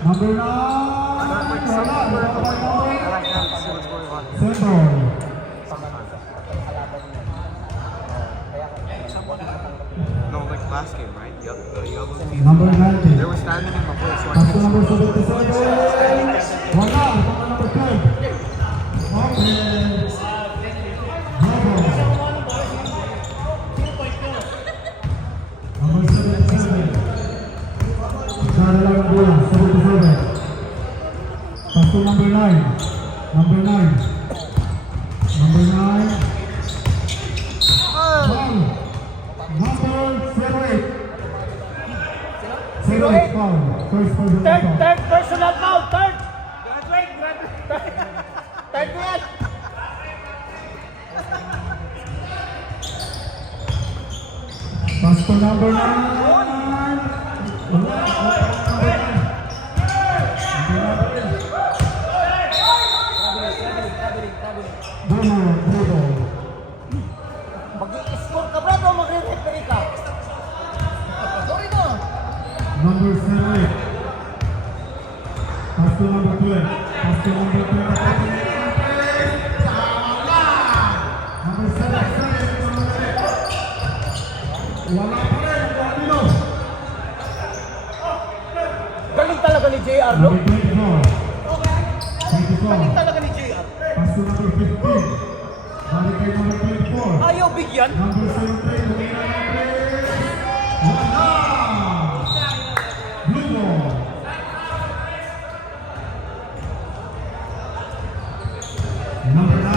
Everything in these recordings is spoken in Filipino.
Number 9. No, like last game, right? Yep, the yellow team. Number 90. They were standing in my way, so I Pass to could number 77. Wala. Number 12. Okay. Bravo. Number 77. Sana lang ang bola. 77. Pass to number 9. Number 9. Number 9. Number 08. 08 foul. First personal foul. Third personal foul. Third. Graduate. Third man. Pass to number 9. Mag-i-score ka, bro, o magre-referee ka? Sorry mo. Number 7. Pass to number 12. Pass to number 12. Number 7. Wala pa rin. Guadino. Galing talaga ni JR, no? Number 24. Galing 24. talaga ni JR. Pass to number 15. Balik kay number 24. Ayaw bigyan. Number 17. Lumina natin. Wala. Blue ball. Number 9.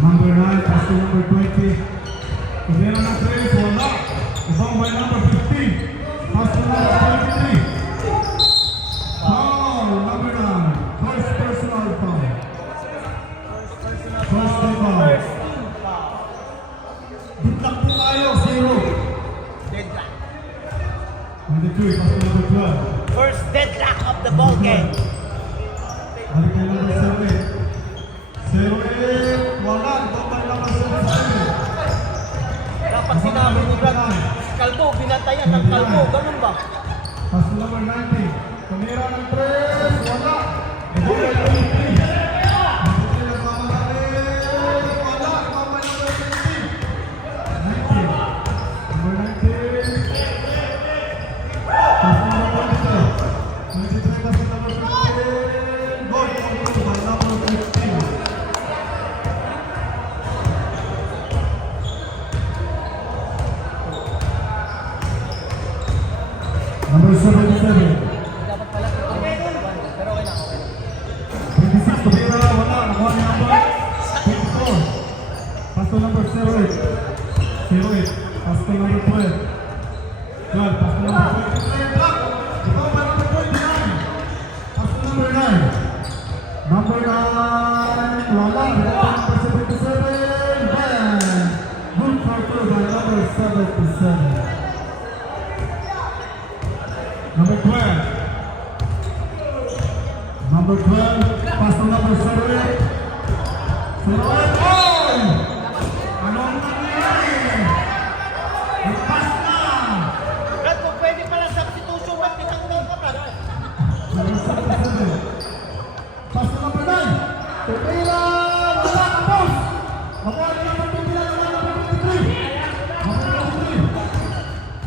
Number 9. Pass to number 20. Lumina natin. Wala. Ibang by number 15. Pass to number 23. Foul. Number 9. First personal foul. First foul. Bitlak po tayo. 0. Deadlock. 23. Pass to number 12. First deadlock of the ball game. Balik kay number 7. 0-8. Wala. Ibang by number 7. Dapat sinabi ni Brad, Kalbo, binantayan ng Kalbo. Ganun ba? Pass to number 90. Tumira ng 3. Wala. Ibang by number 3. Number 77. Dapat pala. Pero okay lang. 26 Tumira, wala. Nakuha ni number 24. Pass to number 08. 08. Pass to number 12. 12. Pass to number 12. Ikaw ba number 29? Pass to number 9. Number 9. Wala. Number 77. Bang! Good for two by number 77. Number 12. Number 12. Pass to number 08. 08. Oh! Ano ang nangyari? Nagpass na! Brad, kung pwede pala substitution, ba't kitang daw ka, Brad? Number 77. Pass to number 9. Tumira! Wala! Tapos! Nakuha ni number 29. Number 23. Number 23.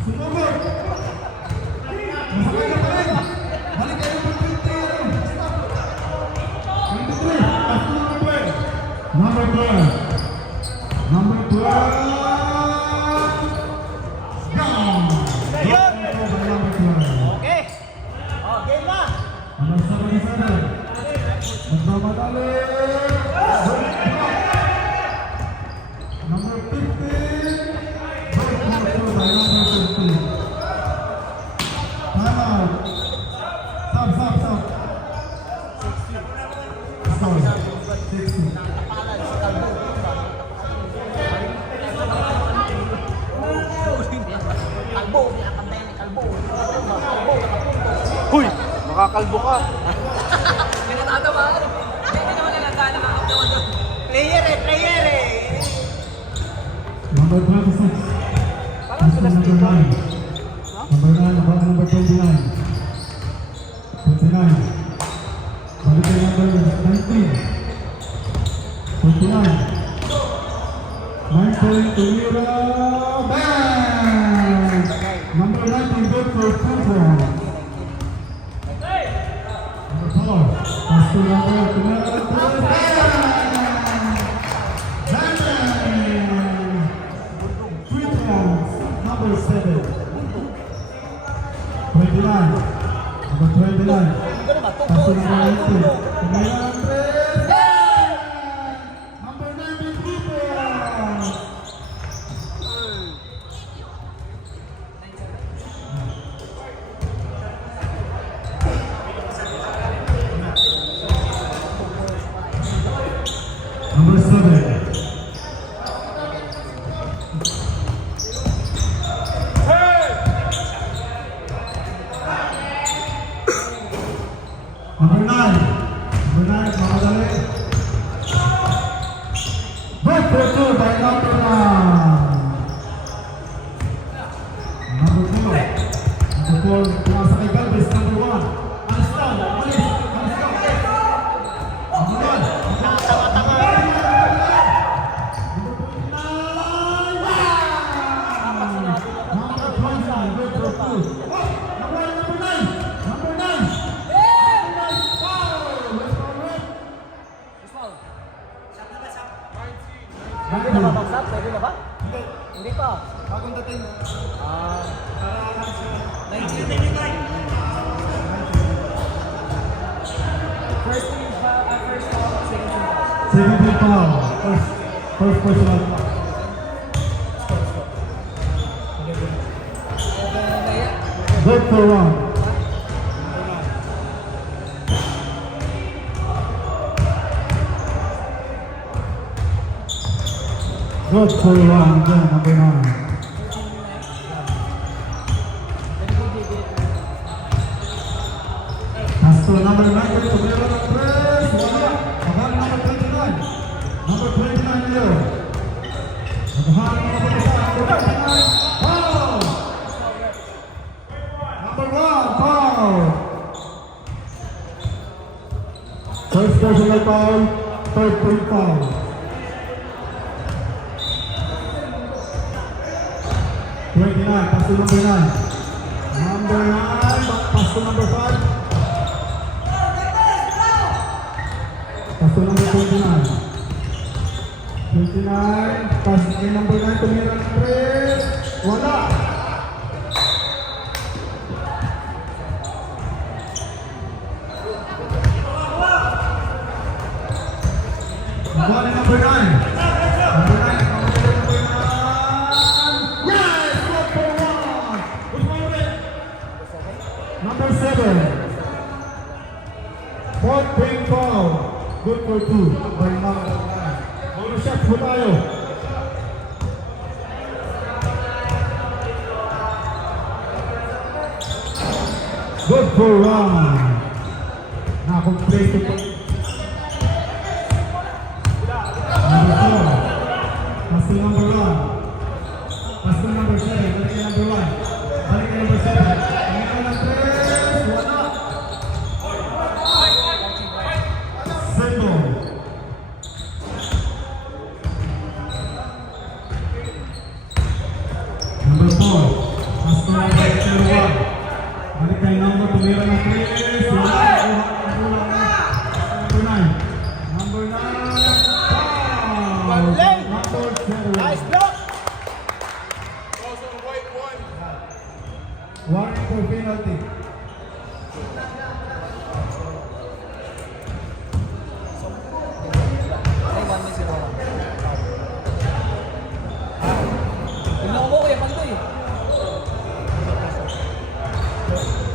Sumugod! Masakay ka pa rin! Balik kayo number 23. Number 12. Number 12. Gone. Ayun! Number 12. Okay. Oh, game na. Number 77. Magmamadali. Number 15. By number 15. Time out. Stop. Sorry. 60. Tapalan si Kalbo. Kalbo, pinakantayan ni Kalbo. Kalbo, nakapunto. Huy! Makakalbo ka! Player eh. Number 26. Pass to number 9. Number 9, about number 29. 9 point to Mira. Bang! Number 19 good for 2 points. Number 4. Pass to number 11. Bang! 3 points. Number 7. 29. Number 29. Hindi ko naman, Pass to tukol number sa 19. tulog. Tumira ang 3. Bang! Number 19 3 points. Number 7. Number 9. Number 9, Mamadali. Good for 2 by number 9. Number 4. Number 4, pumasa kay Galvez. Number 1. Alis down. Alis. Alis down. Number 1. Pwede na ba bagsak? Pwede na ba? Hindi pa. Bagong dating. Ah, 17 foul. First personal foul. Good for 1. Good for 1 again, number 9. Pass to number 9, to Mira ng press. Wala. Abang number 29. Number 29 Leo. Naghahan ng mga pagkasa. Number 29. Foul! Number 1, foul! First personal foul, third point foul. Pass to number 9. Number 9, pass to number 5. Pass to number 29. 29, pass kay number 9, tumira ng press. Wala. Wala number 9. Number 9. Number 7. Fourth point foul. Good for 2 by number 9. Mga shots po tayo. Good for 1. Na-complete ito. Number 4. Pass to number 1. Pass to number 7. Balik kay number 1. Balik kay number 7. Tumira ng press. Wala. Single. Number 4. Pass to number 1. Balik kay number, tumira ng press. Wala. Number 9. Number 9. Foul. Galing. Number 0. nice block! Warning for penalty. Ay, 1 minute zero. Tingnan mo kuya, Pantoy.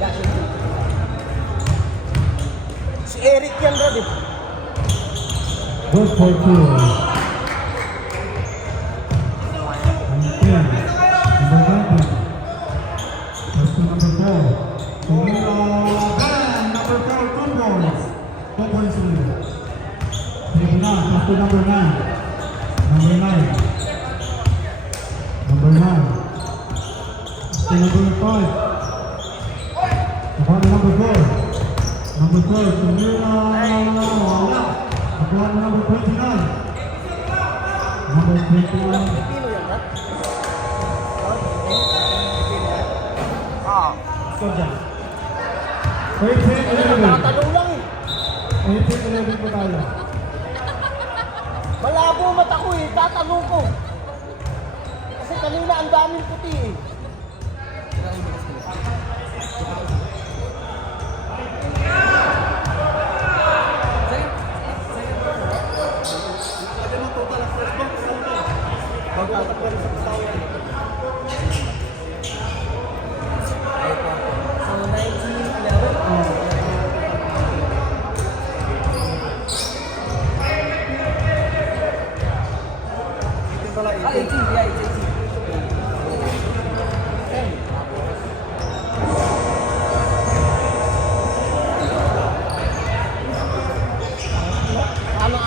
Yan, si Eric yan, Rod eh. Good for 2. And 10. Number 20. Pass to number 4. Tumira. Bang! Number 4, 2 points. 2 points only. Maybe not. Pass to number 9. Number 9. Number 9. Pass to number 5. About number 4. Number 4, Tumira. Wala. About number 29. Number 21. Pilipino yan, ha? Pilipino yan. Oh. Score dyan. 18-11. Tatanong lang eh. 18-11 po tayo. Malabo ang mata ko eh. Tatanong ko. Kasi kanina ang daming puti eh.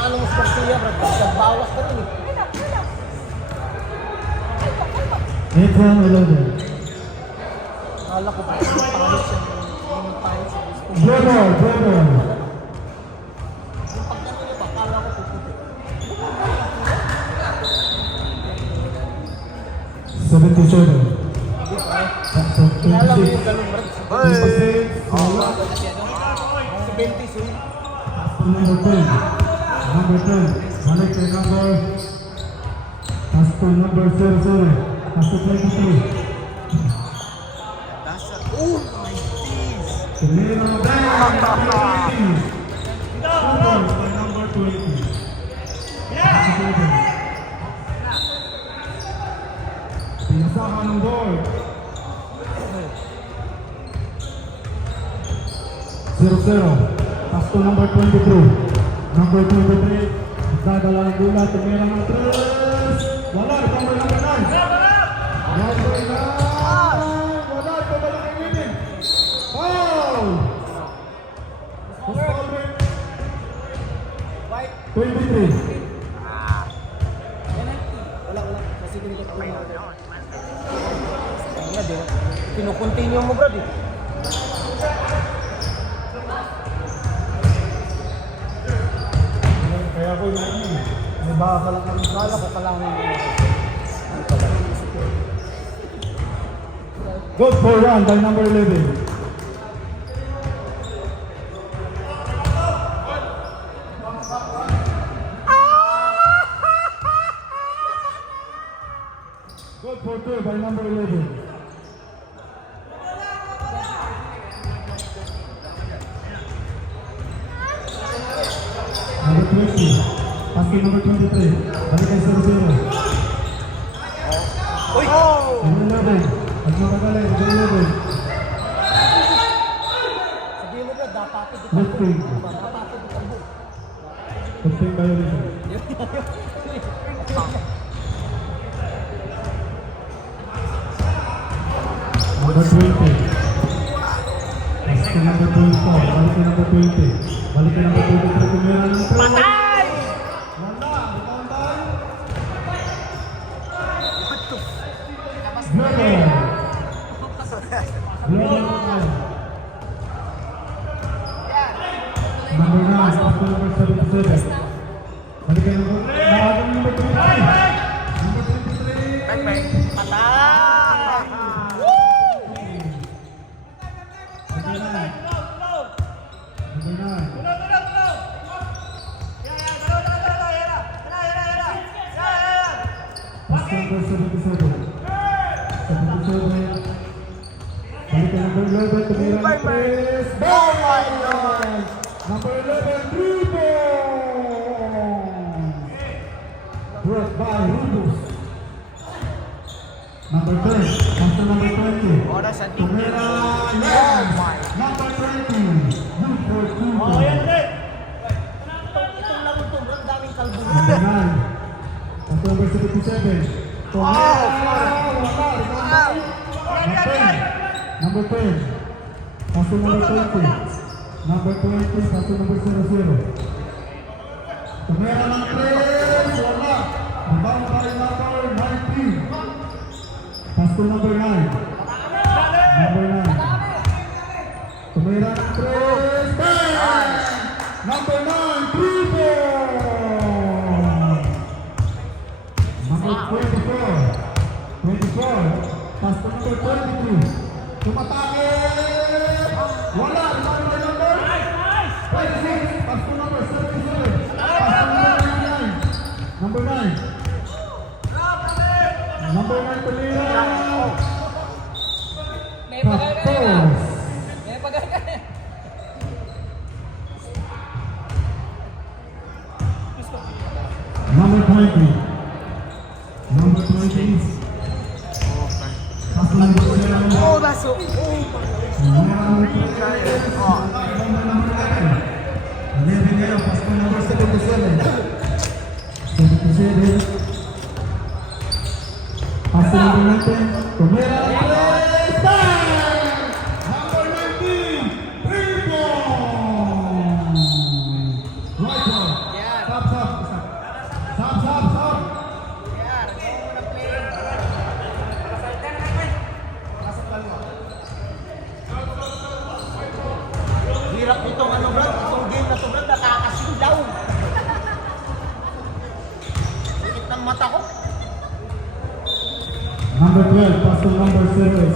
Anong score siya, bro? Nagbawas ka rin eh. 18-11. Akala ko pa, paano siya yung tayo sa gusto. Brother. Yung pagkano niya pa, akala ko puputi. 77. Akala mo yung ganun, bro. Hey! Si Bentis eh. Number 10. Number 10. Balik kay number. Pass to number 00. Pass to 23. That's a... Oh my days! Tumira ng ball. Number by number 20. Pinasahan ng ball. 0-0. Pass to number 23. Number 23. Dadala ng bola. Tumira ng 3. Wala. Number 9. Number 9. Wala. Pabalik ang winning. Foul! Foul rate. 23. Wala. Kasi ganito ako yung mga. Kaya din. Kinukontinue mo, bro. Kaya ko yung may baka ka lang kami. Akala ko pala ang Good for run by number 11. Good for two by number 11. Number 20. Pass to number 23. Balik kay 0-0. Uy! Oh! Number 11. At matagaling, number 11. sabihin mo, bro, dapat ito Lifting. dapat ito tambo. Lifting violation. Number 20. Pass to number 24. Balik kay number 20. Balik kay number 23. Tumira ng 3. Patay! Wala. Ikaw tayo. Brother. Number 9, pass to number 77. Balik kay number 23. Number 23. Bang, bang. Patay! Number 9. Number 9. Pass to number 77. 77. Balik kay number 11. Tumira ng 3. Ball by Lord. Number 11, 3 points. Brought by Rubus. Number 10, pass to number 20. Oras sa Tumira, yes! Number 20. Good for 2 points. Itong laro to, bro, ang daming kalbo. Number 9, pass to number 77. Tumira, wala. Number 10, pass to number 20. Number 20, pass to number 00. Tumira ng 3, wala. Rebound by number 19. Pass to number 9. Number 9. Tumira ng 3, bang! Number 9, 3 points. number 22. Tumatake! Wala! Rebound by number 26. Pass to number 77. Pass to number 9. Number 9. Number 9 Pelea. May pagal ka na. Tapos. May pagal ka na. Number 20. Number 20. Oh, sorry. Pass to number 7. Oh, that's so. Number 11 ngayon, pass to number 77. 77. Pass to number 19. Tumira. Number 19. Rebound. Right on. Stop, stop, stop. Stop, stop, stop. Hirap nitong ano bro, itong game na to bro, nakakasilaw. Sakit ng mata ko. Number 12, pass to number 0.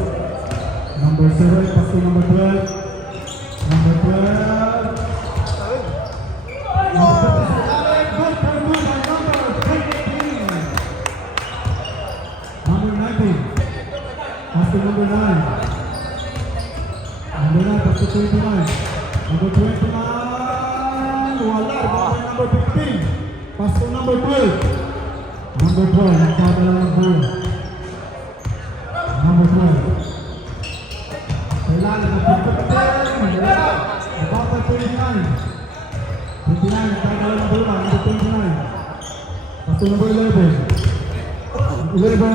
Number 0, pass to number 12. Number 12. Good for good by number 18. Number 19, pass to number 9. Number 9, pass to 29. Number 29, wala. Rebound by number 15. Pass to number 12. Number 12, nagkadala ng ball. Number 12. Kailangan ng 15. About by 29. 29, nagkadala ng ball. Number 29. Pass to number 11. 11.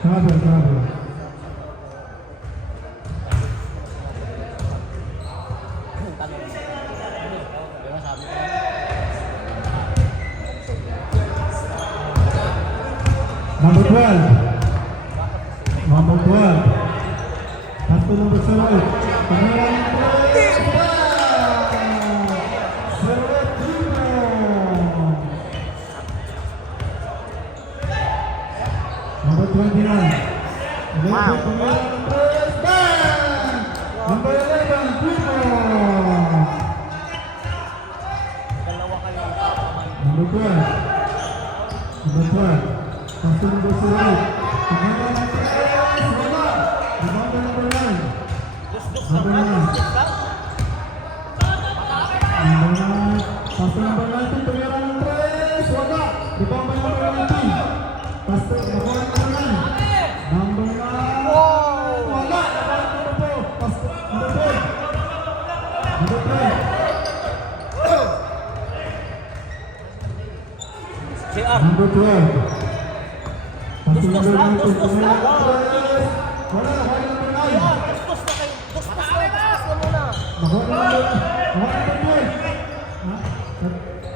Cover. Number 12. Number 12. Pass to number 7. Tumira ng 3. Number 29. Wow. Tumira ng 3. Bang! Number 11. Rebound. Number 12. Number 12. Pass to number 0. Tumira ng 3. Wala. Rebound by number 9. Number 9. Number 9. Pass to number 19. Tumira ng 3. Wala. Rebound by number 19. Pass to number 9. Number 9. Wala. Number 4. Pass to number 4. Number 3. Number 12. Pass to number 19. Tumira ng 3. Wala. Wala number 9. Nakuha na number 12. Ha?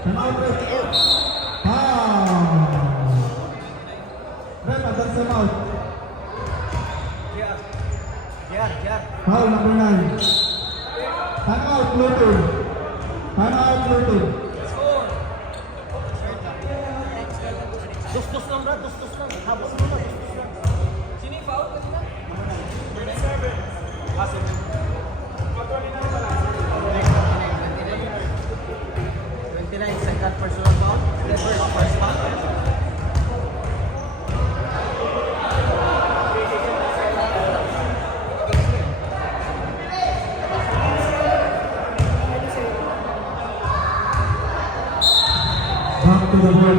Number 12. Rep, that's them out. Foul number 9. Time out, Luton. Time out, Luton. Dos lang bro, dos lang. Habos mo na, dos lang. Sino yung foul kanina? Number 7. 29, second personal foul. First foul. Back to the ball.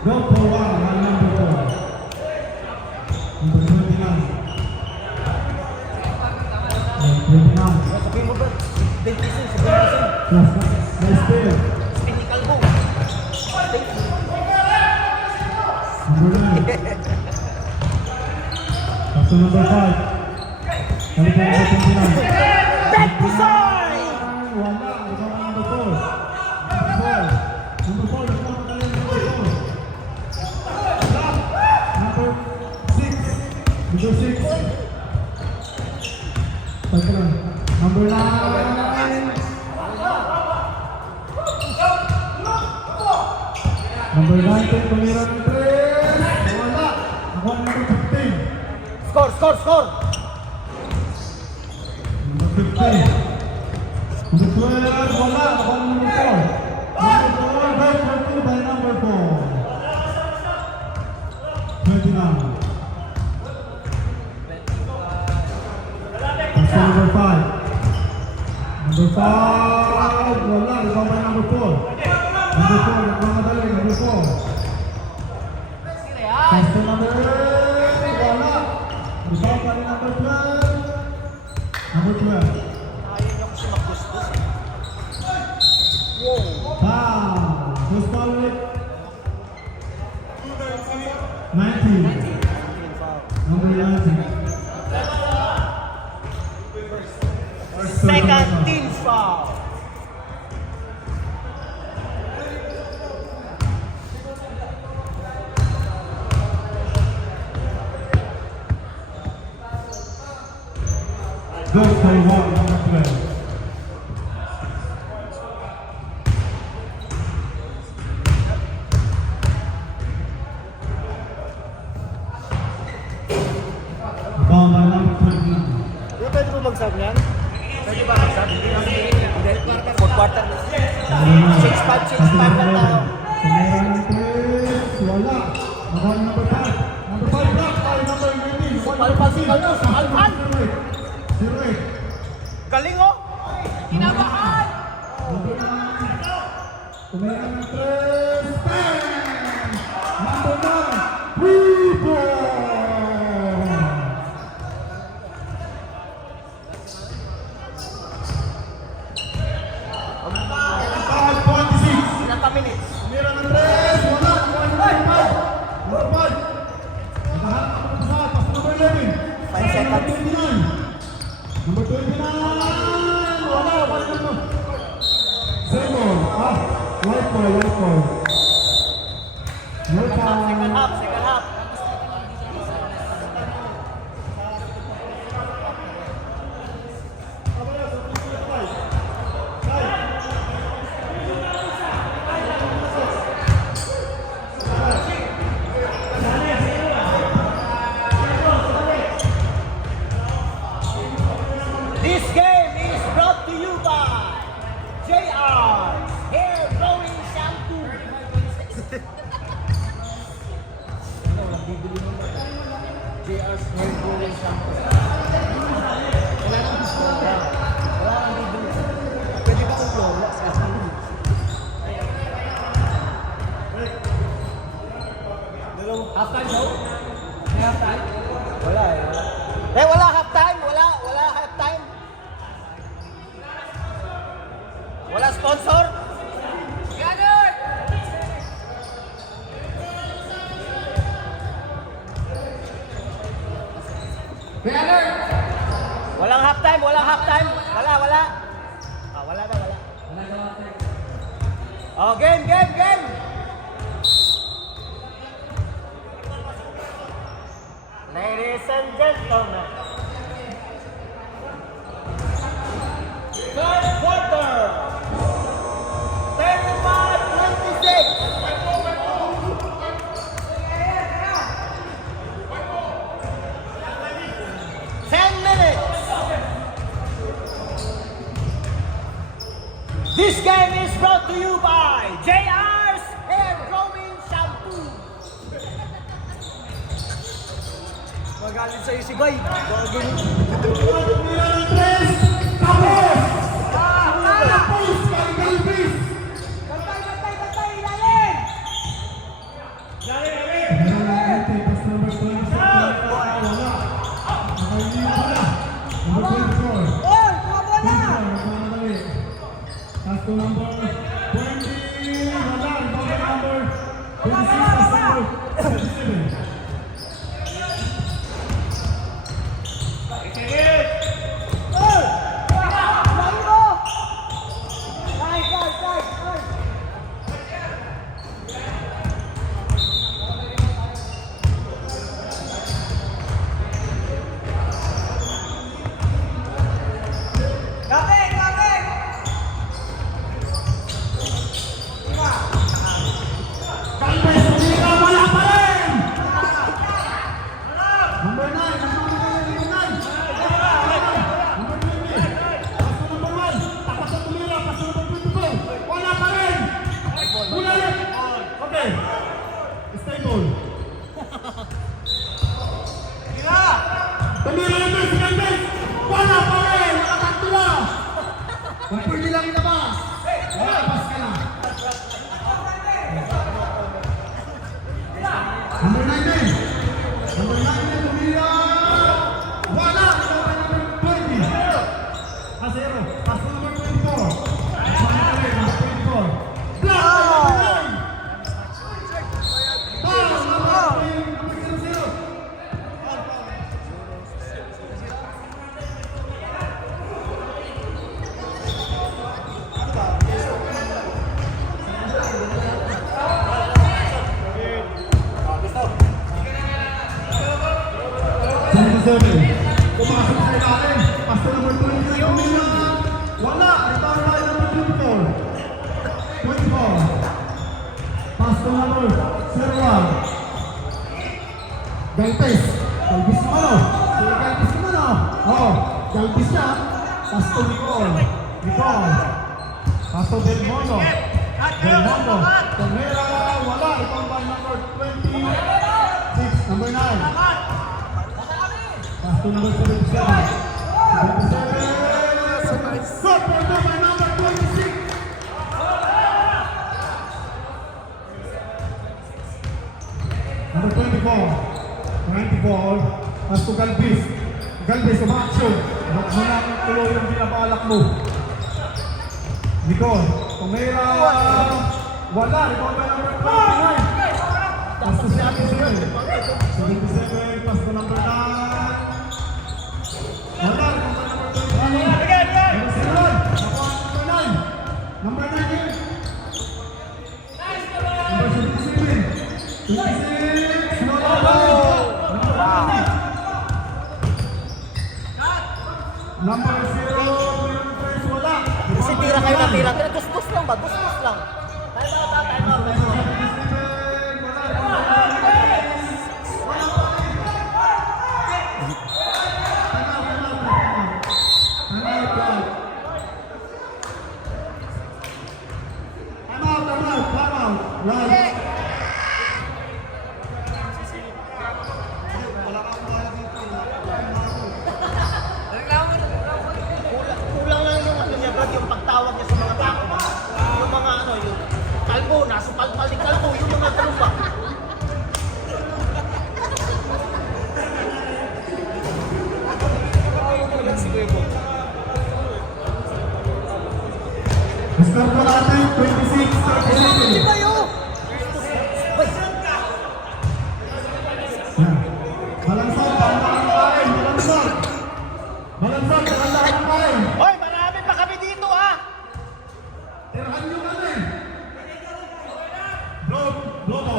Go for one, number 4. Number 29. 29. Sabihin mo bro, 26. Nice player. Pinikal mo. Number 9. Pass to number 5. Balik na number 29. Back to side! Wala. Ikaw ang number 4. Number 4. Ikaw ang number 4. Number 6. Number 6. Teka lang. Number 9. Number 19, tumira ng 3. Wala. Ako ang number 15. Score, score, score! Number 15. Number 12, wala. Ako ang number 4. Number 4, by number 2 by number 4. 29. That's number 5. Number 5, wala. Ikaw by number 4. Number 4, nagmamadali. Number 4. That's the number 8. Wala. Ikaw pa rin number 12. Number 12. Foul. Who's foul it? 19. Number 19. Second team foul. Go for one, number 12. Ball by number 29. Hindi pwede mo mag-sub niyan? Pwede ba mag-sub? Hindi. Fourth quarter. 6-5, 6-5 na tayo. Tumira ng 3. Wala. Ball number 5. Number 5 block by number 19. Palpal si Carlos. Palpal! 08. Galing oh! Kinabahan! Number 9. Tumira ng 3. Bang! Number 9. 3-4. 5-26. Ilang ka minutes? Tumira ng 3. Wala. Number 5. Nakahanap ako ng saan. Pass number 11. 5 seconds. Number 29. Wala. Balik mo. Second. White ball. White ball. No foul. Second half, second half. This game is brought to you by JR Hair Growing Shampoo. Ano, walang bibili mo ba? JR's Hair Growing Shampoo. Wala kang bibili. Pwede ba kong lola sa akin? Half-time daw? May half-time? Wala eh. Wala half-time. Wala half-time. Wala sponsor. Gather! Walang half-time. Wala. Wala na. Oh, game. Ladies and gentlemen. Third quarter. 10 minutes. This game is brought to you by JR's Hair Growing Shampoo. Magalit sa'yo si Bay. Number 20, number 26, number 27. lang ilabas. Labas ka na. Number 19. Number 19, tumira. Wala. Number 20. Asero. Pass to number 24. Number 24. Block. Pumasok sa ilalim. Pass to number 23. Tumira. Wala. Rebound by number 24. 24. Pass to number 01. Galvez. Galvez naman o. Sige Galvez naman o. Oo. Galvez siya. Pass to Nicole. Nicole. Pass to Belmondo. Belmondo. Tumira. Wala. Rebound by number 26. Number 9. Pass to number 77. 77. Shot for two by number 26. Number 24. 24. Pass to Galvez. Galvez, umaksyon. Huwag mo na tuloy yung binabalak mo. Nicole. Tumira. Wala. Rebound by number 29. Pass to 77. 77. Pass to number 9. Wala, number 9 here. Number 27. 26. Number 0. Wala. Kasi tira kayo na tira. Tus-tus lang ba? Tus-tus lang. Time out. Right. Kulang lang yung ano niya, Brad, yung pagtawag niya sa mga tao. Yung mga ano, yung kalbo, nasa palpal ni kalbo, yung mga ganun ba? Score po natin, 26-37. Kayo! Balansag, dahan-dahan kain. Balansag. Balansag, dahan-dahan kain. Hoy, marami pa kami dito ha! Tirahan nyo kami. Globo.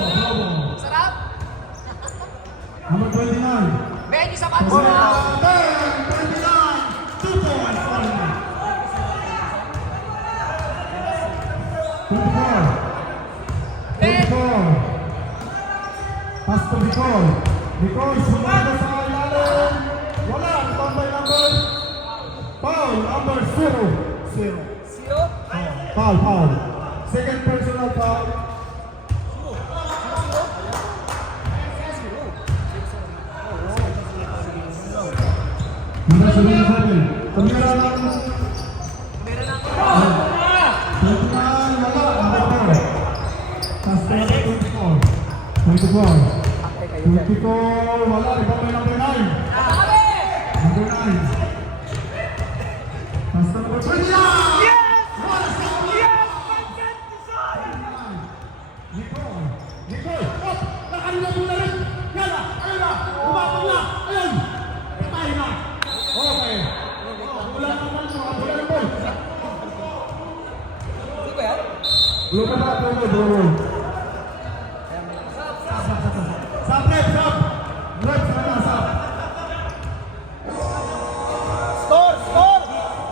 Sarap! Number 29. Benny sa bansa! 29. 2 points. 24. Pass to Nicole. Nicole, sumama sa ilalim. Wala. Rebound by number. Foul. Number 0. Foul. Second personal foul. Number 77. Tumira lang. 29, wala. Number 4. Pass to number 24. 24, wala. Rebound by number 9. Number 9. Pass to number 29. Nicole, up! Nakanila muna rin! Yan na! Ayun na! Umabang na! Ayun! Patayin na! Okay. Wala naman mga pula ng ball. Blue ka ba? Blue. Sap, rep, sap! Rep, sana, sap! Score!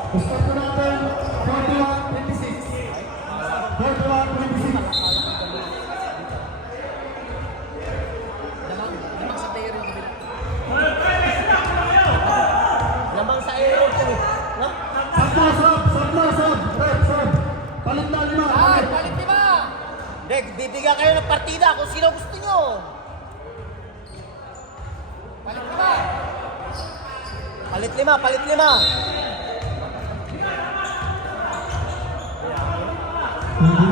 Start ko natin, 41-26. 41-26. Lamang sa aero ko. Sap! Rep. Palit na 5. Ay, palit 5! Dek, bibigyan kayo ng partida kung sino gusto nyo. Palit 5! Palit 5!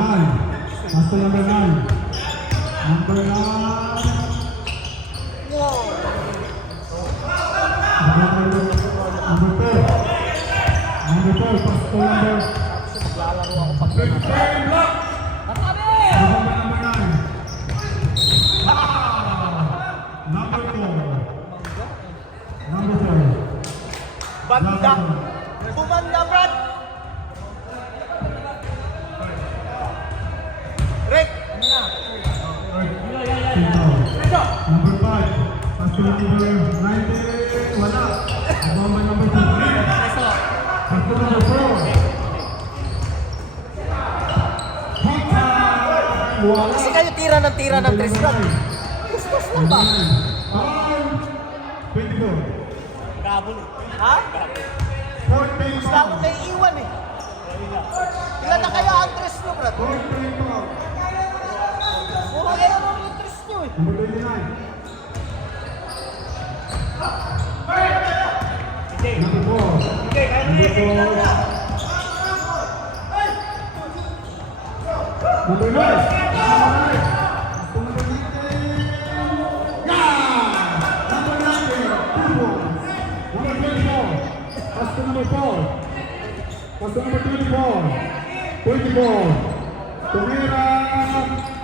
Pass to number 9. Number 9. Number 4. Number 4. Pass to number. Maglalaro ako pag Block. Number 9. Number 4. Number 4. banda. Bumanda, Brad. Rick, ano na? Number 5. Pass to number 90. Wala. Number 2. Pass to number 4. Wala. Kasi kayo tira ng 3, Brad. Kustos lang ba? 24. Kabul. Ha? 14. Gusto ako kayo iwan eh. Ilan na kaya ang tres nyo, Brad? 14. Puro kayo ang tres nyo eh. Number 29. Number 4. Number 9. Number 4. Pass to number 24. 24. Tumira.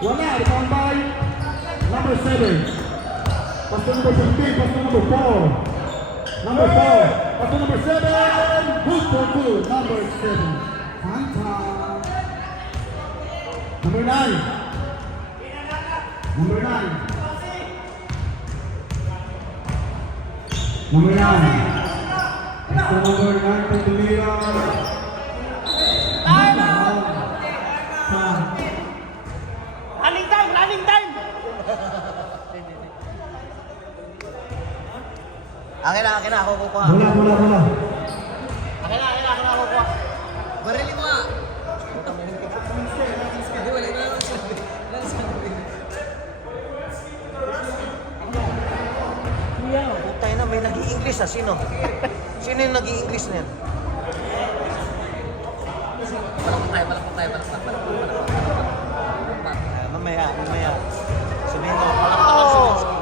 Wala. Rebound by number 7. Pass to number 15. Pass to number 4. Number 4. Pass to number 7. Good for good. Number 7. Hanta. Number 9. Number 9. Number 9. Pass to number 9 for Tumira. Running time! Running time! Akin na, ako kukuha. Bola. Akin na, ako kukuha. Barilin mo nga. Putay na, may nag-i-English ah. Sino? Sino yung nag-i-English na yan? Mamaya. Sabihin mo, palakpakan si Monsky.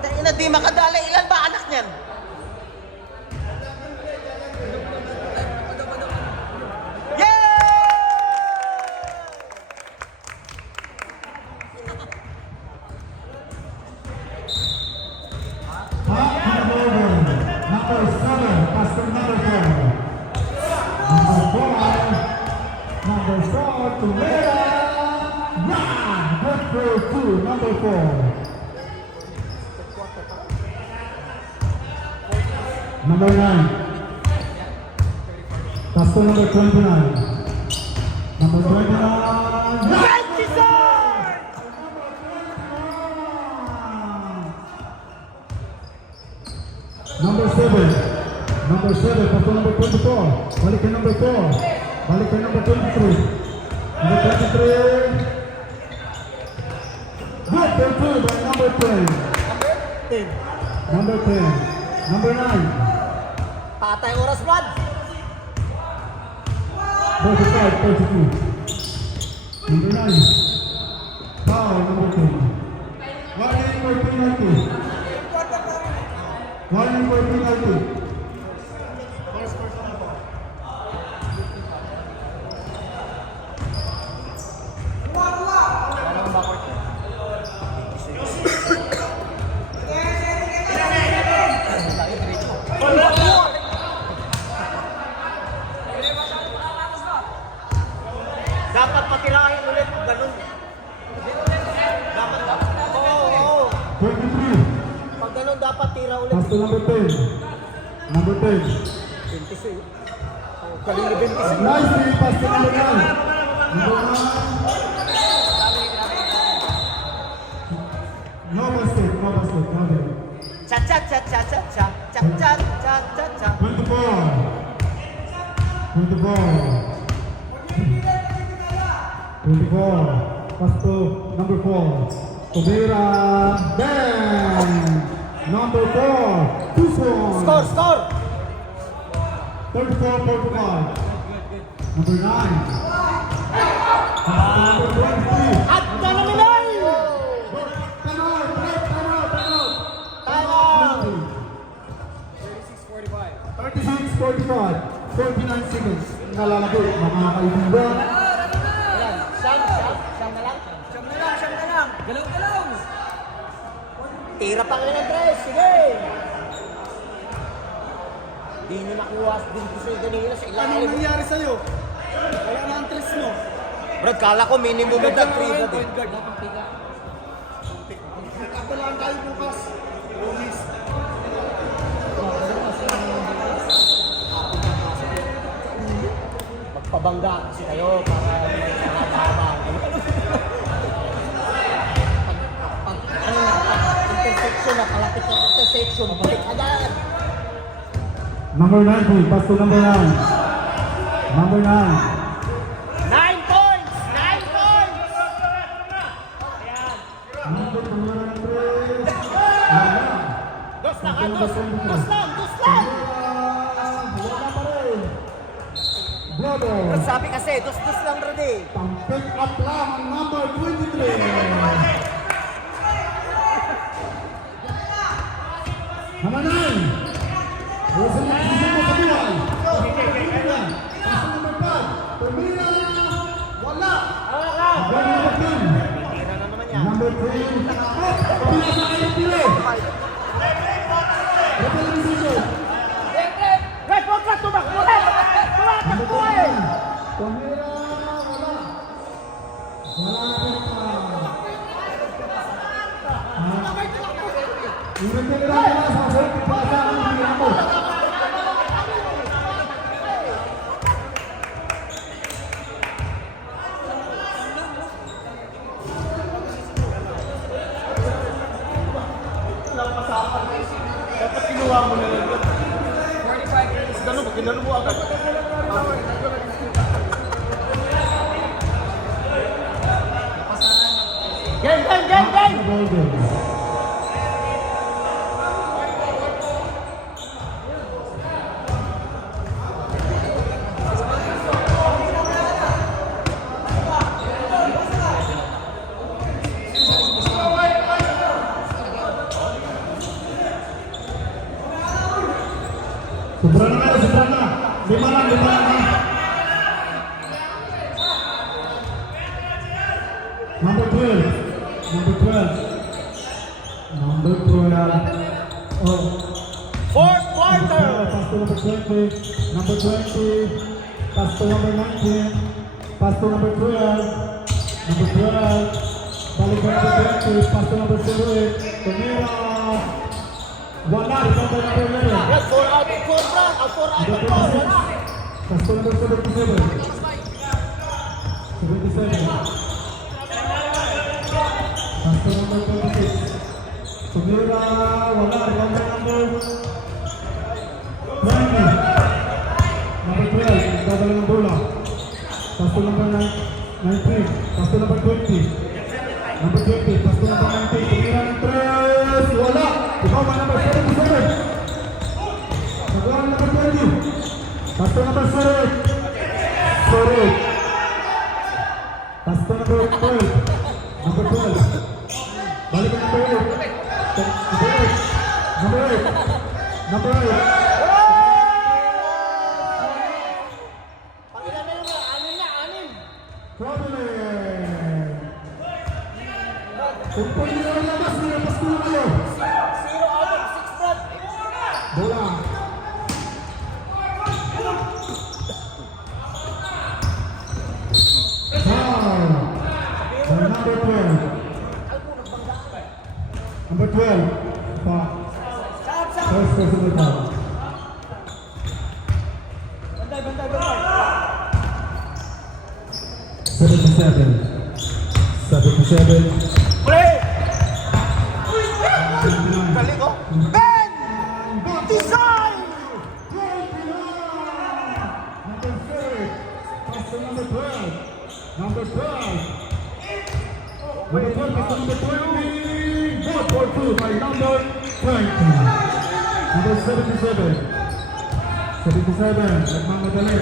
Dahil na di makadala, ilan ba anak niyan? Number 7, pass to number 4. Number 4, Tumira. Good for 2, number 4. Number 9. Pass to number 29. Number 29. Number 7, pass to number 24. Balik kay number 4. Balik kay number 23. Number 23. Good for 2 by number 10. Number 10. Number 9. Patay oras, Brad! 45, 32. Number 9. Foul, number 10. Warning for penalty. Warning for penalty. Dapat patirahin ulit, ganun. Dapat. Oo. 23. Pag ganun, dapat tira ulit. Pass to number 10. Number 10. 26. Kanina 26. Nicely pass to number 9. Number 9. No mistake. Nothing. Cha-cha-cha-cha-cha-cha. 24. 24. Pass to number 4. Tumira. Bang! Number 4. Tucson. Score! 34-45. Number 9. Number 23. At Dalaminay! Tanor, break, tanor. Tayo! 36-45. 49 seconds. Nalalagay, mga kaibigan. Ayan, Siyam na lang. Siyam na lang. Galaw. Tira pa kayo ng tres, sige! Di nyo nakuha din ko sa'yo ganina sa ilalim. Anong nangyari sa'yo? Wala na ang tres mo. Brad, kala ko minimum na 3 brad eh. Nagkatalaan tayo bukas. Lumis. Magpabangga kasi kayo para nakakabang. Intersection na, kalapit na intersection, balik agad. Number 9, pass to number 9. Number 9. 9 points! 9 points! Number 3. Dos lang! Wala pa rin! Brother. Brad, sabi kasi, dos lang brad eh. Pick up lang ang number 23. Number 9. Wilson nagsisimo sa buhay. Pass to number 5. Tumira. Wala. Number 10. Tira na naman yan. Number 3. Pila sa kayo pila. Representation. Brad, huwag ka tumakbo! Tumakbo eh! Tumira. Wala. Wala na rin pa. Ingat lang nila sa safety para sa akin ang bigyan mo. Dapat kinuha mo na lang. 45 minutes. Ganun, pag ginano mo agad. Game! Ball game. Sobrang na. 5 lang ha. Number 12. Oh. Fourth quarter! Pass to number 20. Number 20. Pass to number 19. Pass to number 12. Number 12. Balik ke number 20. Pass to number 08. Tumira. Wala. Rebound by number 11. Brad, 4 out of 4 brad! 4 out of 4, wala! Pass to number 77. 77. Pass to number 26. Tumira. Wala. Rebound by number 20. Number 12. Dadala ng bola. Pass to number 19. Pass to number 20. Number 20. Pass to number 19. Tumira ng 3. Wala. Ikaw ba number 77? Nagawa ng number 20. Pass to number 7. Sorry. Pass to number 12. Number 12. Balik ang number 8. Number 8. Number 8. Pangilan na yun, 6 na! Traveling. Kung pwede na labas, nilabas ko na kayo. 0 out of 6 brad! Bola. Foul. By number 12. Number 12. Foul. First personal foul. Banday! 77. Play! Galing ko! Ben! Design! Number 6. Pass to number 12. Number 12. Number 12 pass to number 20. 4-4-2 by number 20. Number 77. 77. Nagmamadali.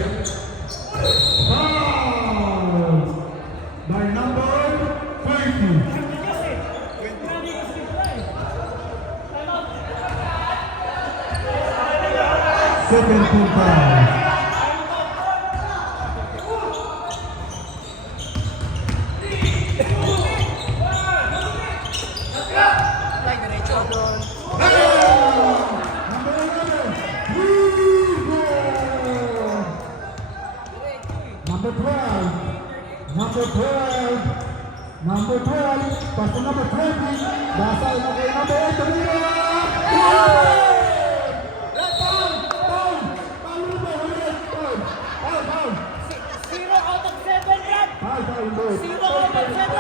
Second team foul. Like diretso doon. Number 12. Number 12. Number 12. Pass to number 20. Dasal na kay number 8. Tumira! Zero out of 7, Brad. Zero out of 7.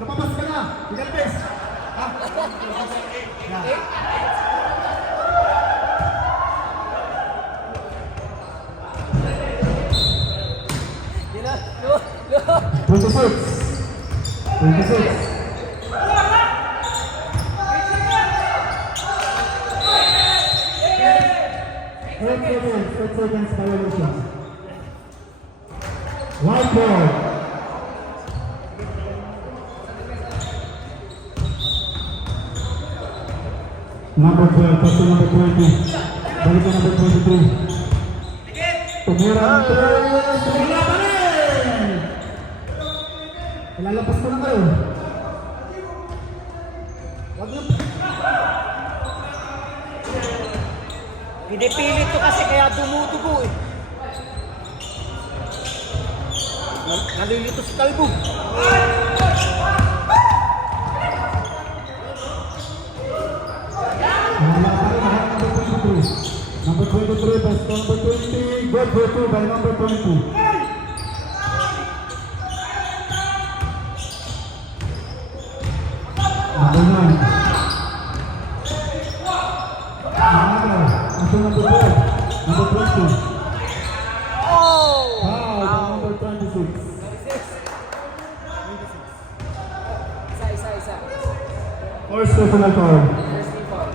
Napabas ka na! Igalbes! Ha? Yun na. Yo. 26. 26. Eight seconds violation. White ball. Number 12, pass to number 20. Balik ke number 23. Tumira ang 3. Tumira pa rin! Ilalabas ko na kayo. Wag niyo. Pinipilit to kasi kaya dumudugo eh. Nalilito si Kalbo. Number 23 pass to number 20. Good for 2 by number 20. Number 9. Number 12. Number 20. Oh! Foul by number 26. Isa. First personal foul. First team foul.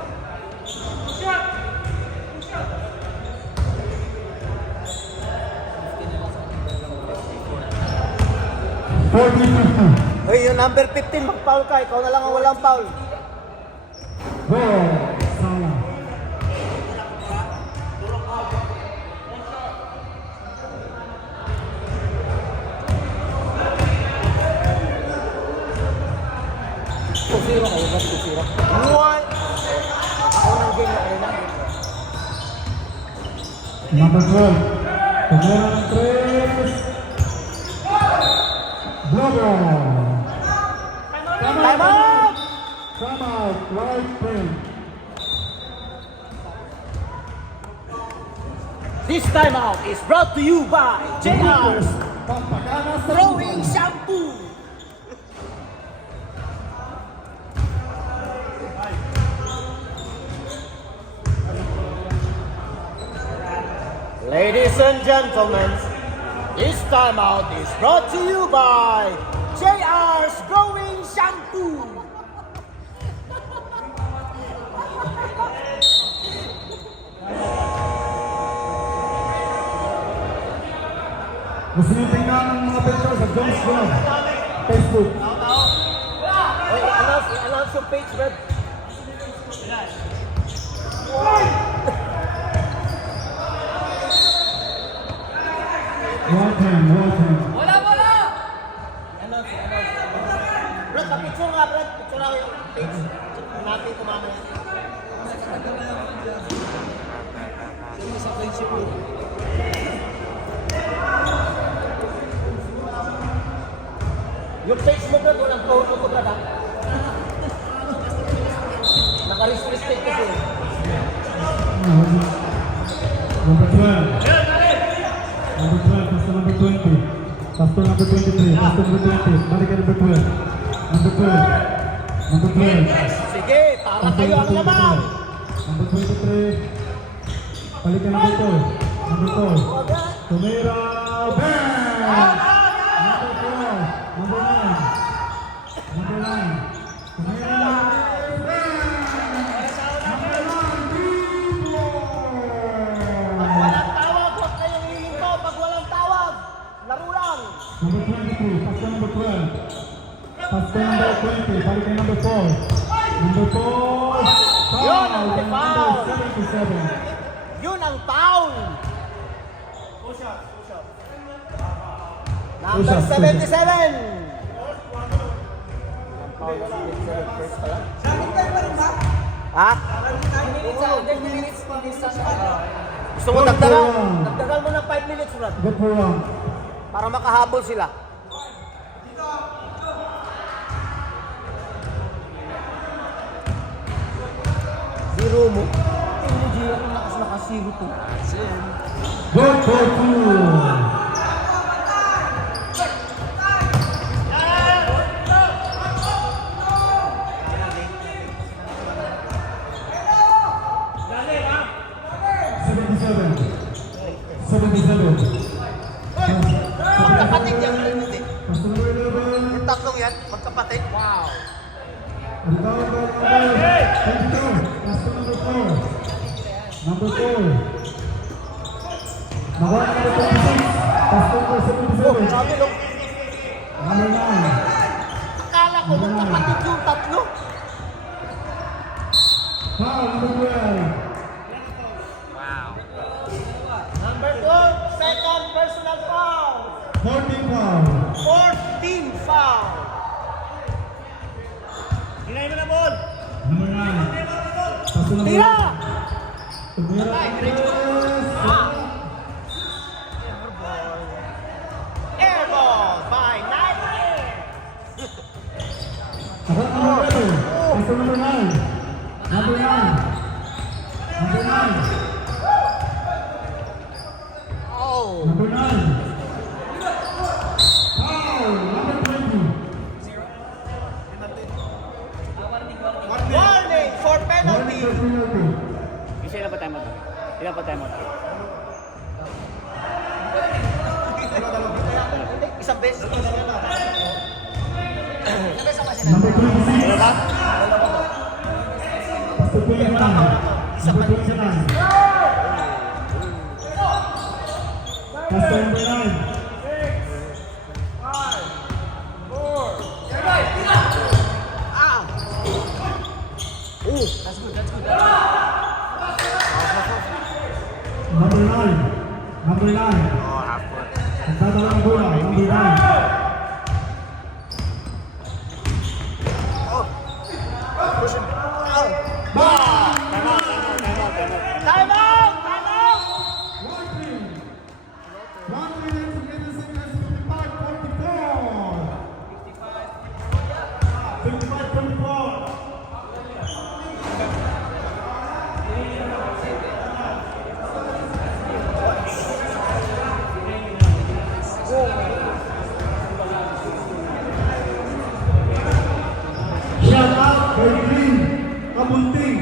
40-50. Hoy, yung number 15, mag-foul ka. Ikaw na lang ang walang foul. Ball. Sala. Kusiro kayo, ba't kusiro? What? Ako ng game na kayo na. Number 12. Tumira ng 3. Blogo. Time out! Come out. Right frame. This time out is brought to you by JR's Pampagana sa Throwing Shampoo. Ladies and gentlemen, this time out is brought to you by JR's Growing Shampoo. Gusto niyo tingnan ang mga picture sa Jones Club Facebook. Hey, announce your page, Brad. Welcome. Announce. Brad, picture nga, Brad. Picture nga yung page. Natin kumamaya. Sa friendship mo. Yung page mo, Brad, walang photo ko, Brad, ha? Naka-restrict kasi. Number 12. Number 12, pass to number 20. Pass to number 23. Pass to number 20. Balik ka number 12. Number 12. Number 12. Sige, para kayo ang laman. Number 23. Balik ka number 12. Number 12. Tumira. Bang! Number 12. Number 9. Number 9. Tumira. Walang tawag, huwag kayong lilinto pag walang tawag. Laro lang. Number 22, pass to number 12. Pass to number balik kay number 4. Number 4. Yun ang Number foul. 77. Yun ang foul! Number 77! Ha? Gusto mo dagdagan? Dagdagan mo ng 5 minutes, Brad. Good for one. Para makahabol sila. Zero mo. Hindi ako naka-zero to. Good for two. Kapatid yan. Hindi. Pastor number 11. Yung tatlong yan, magkapatid. Wow. Ang tawag number 22. Pastor number 4. Number 4. Nakuha number 26. Pastor number 77. Grabe, no? Number 9. Akala ko magkapatid yung tatlo. Foul number 12. Number 2, second personal foul. 14 foul. 14 foul. Hinay mo na ball. Number 9. Pastor number Tira! Tumira. Air ball by Knight. Nakuha number 11. Pastor number 9. Number 9. Number 9. Oh. Number 9. Foul. Number 20. Warning for penalty. Warning for penalty. Isa ilan pa tayo mo? Ilan pa tayo mo? Isang beses. Number 26. Ano ba? Pastor 29. Number 29. Pastor number 9. Ah. Oh, that's good, that's good. Number 9. Number 9. Oh, half court. Ang dadalawang bola. Number 9. Push it. Oh. Time out, time out, time out, time out. Time out! Time out! 1 minute to get this in as 55-44. 55-44. Shout out kay Green Kabunting.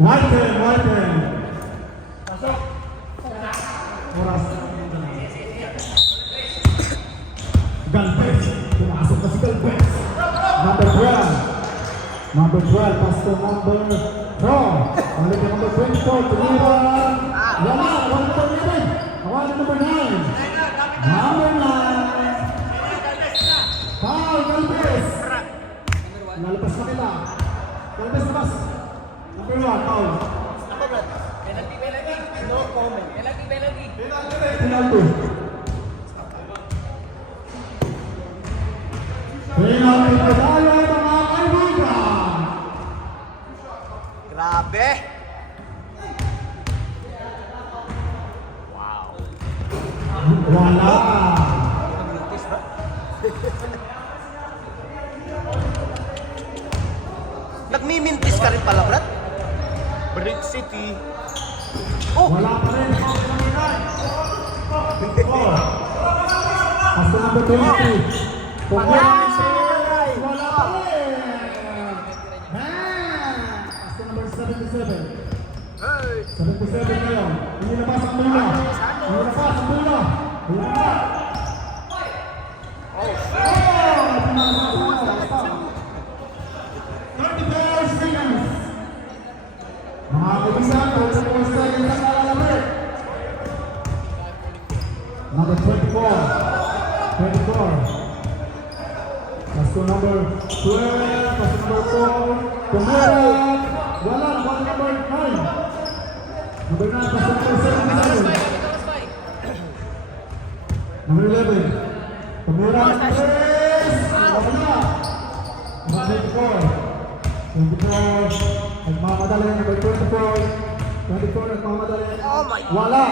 Whiten. Oras. Galvez. Pumasok na si Galvez. Number 12. Number 12. Pastor number 4. Balik na number 24. Tumira. Wala. Wala pa rin. Wala number 9. Number 9. Foul. Galvez. Nalabas na kita. Galvez labas. Number 1. Foul. Ako, Brad. Penalty. No comment. Penalty. Penalty. Penalty pa tayo mga kaibigan. Grabe. Wala. Nagmimintis ka rin pala, Brad. Brick City. Oh! Wala pa rin. Pastor number 23. Wala pa rin. Pastor number 77. 77 ngayon. Inilabas ang bola. Inilabas ang bola. Wala. Pasko number 12, pasko number 4, Tumira, wala, nakuha number 9. Number 9, pasko number 7. Number 11, Tumira, number 6, wala. Number 24, nagmamadali, number 24, 24 nagmamadali, wala.